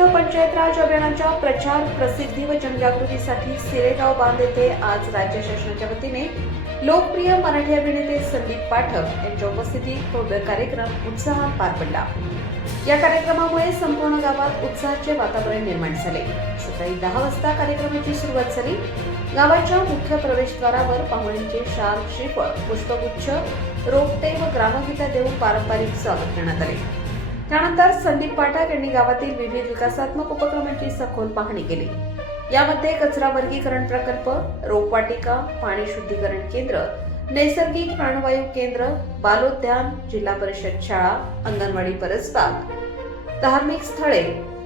समृद्ध पंचायत राज अभियानाच्या प्रचार, प्रसिद्धी व जनजागृतीसाठी सिरेगाव बांध येथे आज राज्य शासनाच्या वतीने लोकप्रिय मराठी अभिनेते संदीप पाठक यांच्या उपस्थितीत भव्य कार्यक्रम उत्साहात पार पडला। या कार्यक्रमामुळे संपूर्ण गावात उत्साहाचे वातावरण निर्माण झाले। सकाळी 10 वाजता कार्यक्रमाची सुरुवात झाली। गावाच्या मुख्य प्रवेशद्वारावर पाहुण्यांचे शाल, श्रीफळ, पुष्पगुच्छ, रोपटे व ग्रामगीता देऊन पारंपरिक स्वागत करण्यात आले। त्यानंतर संदीप पाठक यांनी गावातील विविध विकासात्मक उपक्रमांची सखोल पाहणी केली। यामध्ये कचरा वर्गीकरण प्रकल्प, रोपवाटिका, पाणी शुद्धीकरण केंद्र, नैसर्गिक प्राणवायू केंद्र, बालोद्यान, जिल्हा परिषद शाळा, अंगणवाडी परसबाग, धार्मिक स्थळे,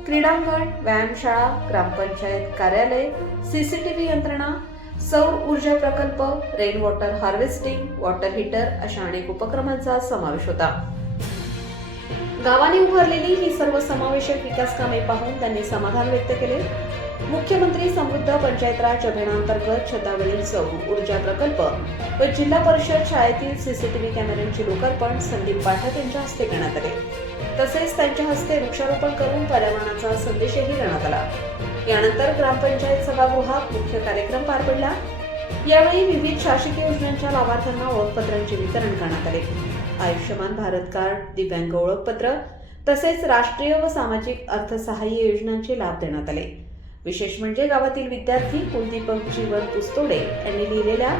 क्रीडांगण, व्यायामशाळा, ग्रामपंचायत कार्यालय, सीसीटीव्ही यंत्रणा, सौर ऊर्जा प्रकल्प, rain water harvesting, water heater अशा अनेक उपक्रमांचा समावेश होता। गावाने उभारलेली ही सर्व समावेशक विकास कामे पाहून त्यांनी समाधान व्यक्त केले। मुख्यमंत्री समृद्ध पंचायत राज अभियानांतर्गत छतावरील सौर ऊर्जा प्रकल्प व जिल्हा परिषद शाळेतील सीसीटीव्ही कॅमेऱ्यांचे लोकार्पण संदीप पाठक यांच्या हस्ते करण्यात आले। तसेच त्यांच्या हस्ते वृक्षारोपण करून पर्यावरणाचा संदेशही देण्यात आला। यानंतर ग्रामपंचायत सभागृहात मुख्य कार्यक्रम पार पडला। यावेळी विविध शासकीय योजनांच्या लाभार्थ्यांना ओळखपत्रांचे वितरण करण्यात आले। आयुष्यमान भारत कार्ड, दिव्यांग ओळखपत्र तसेच राष्ट्रीय व सामाजिक अर्थसहाय्य योजनांचे लाभ देण्यात आले। विशेष म्हणजे गावातील विद्यार्थी कुलदीप जीवन पुस्तोडे यांनी लिहिलेल्या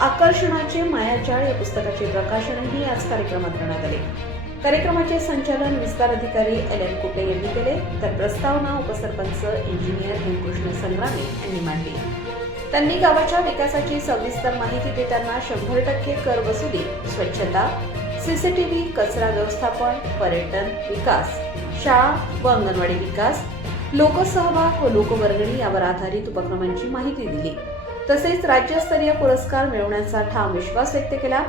आकर्षणाचे मायाजाळ या पुस्तकाचे प्रकाशनही आज कार्यक्रमात करण्यात आले। कार्यक्रमाचे संचालन विस्तार अधिकारी LN कुटे यांनी केले, तर प्रस्तावना उपसरपंच इंजिनियर हेमकृष्ण संग्रामे यांनी मांडली। त्यांनी गावाच्या विकासाची सविस्तर माहिती देताना 100% कर वसुली, स्वच्छता, सीसीटीव्ही, कचरा व्यवस्थापन, पर्यटन विकास, शाळा व अंगणवाडी विकास, लोकसहभाग व लोकवर्गणी यावर आधारित उपक्रमांची माहिती दिली। तसेच राज्यस्तरीय पुरस्कार मिळवण्याचा ठाम विश्वास व्यक्त केला।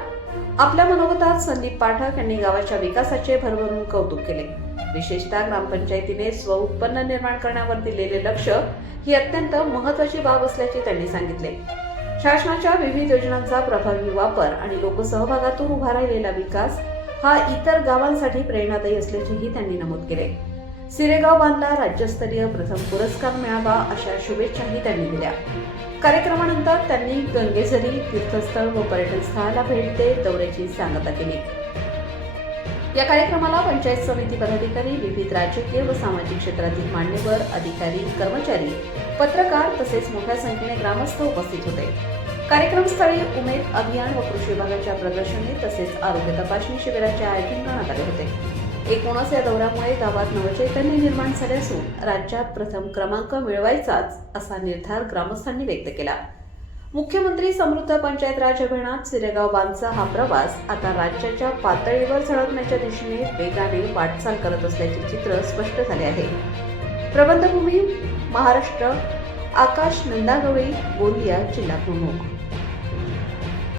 आपल्या मनोगतात संदीप पाठक यांनी गावाच्या विकासाचे भरभरून कौतुक केले। विशेषतः ग्रामपंचायतीने स्वउत्पन्न निर्माण करण्यावर दिलेले लक्ष ही अत्यंत महत्त्वाची बाब असल्याचे त्यांनी सांगितले। शासनाच्या विविध योजनांचा प्रभावी वापर आणि लोकसहभागातून उभा राहिलेला विकास हा इतर गावांसाठी प्रेरणादायी असल्याचेही त्यांनी नमूद केले। सिरेगाव बांधला राज्यस्तरीय प्रथम पुरस्कार मिळावा अशा शुभेच्छाही त्यांनी दिल्या। कार्यक्रमानंतर त्यांनी गंगेझरी तीर्थस्थळ व पर्यटन स्थळाला भेट देत दौऱ्याची सांगता केली। या कार्यक्रमाला पंचायत समिती पदाधिकारी, विविध राजकीय व सामाजिक क्षेत्रातील मान्यवर, अधिकारी, कर्मचारी, पत्रकार तसेच मोठ्या संख्येने ग्रामस्थ उपस्थित होते। कार्यक्रमस्थळी उमेद अभियान व कृषी विभागाच्या प्रदर्शनी तसेच आरोग्य तपासणी शिबिराचे आयोजन करण्यात आले होते। एकूणच या दौऱ्यामुळे गावात नवचैतन्य निर्माण झाले असून राज्यात प्रथम क्रमांक मिळवायचाच असा निर्धार ग्रामस्थांनी व्यक्त केला। मुख्यमंत्री समृद्ध पंचायत राज अभियानात सिरेगाव बांधचा हा प्रवास आता राज्याच्या पातळीवर झळकण्याच्या दिशेने वेगाने वाटचाल करत असल्याचे चित्र स्पष्ट झाले आहे। प्रबंधभूमी महाराष्ट्र, आकाश नंदागवळी, गोंदिया जिल्हा प्रमुख।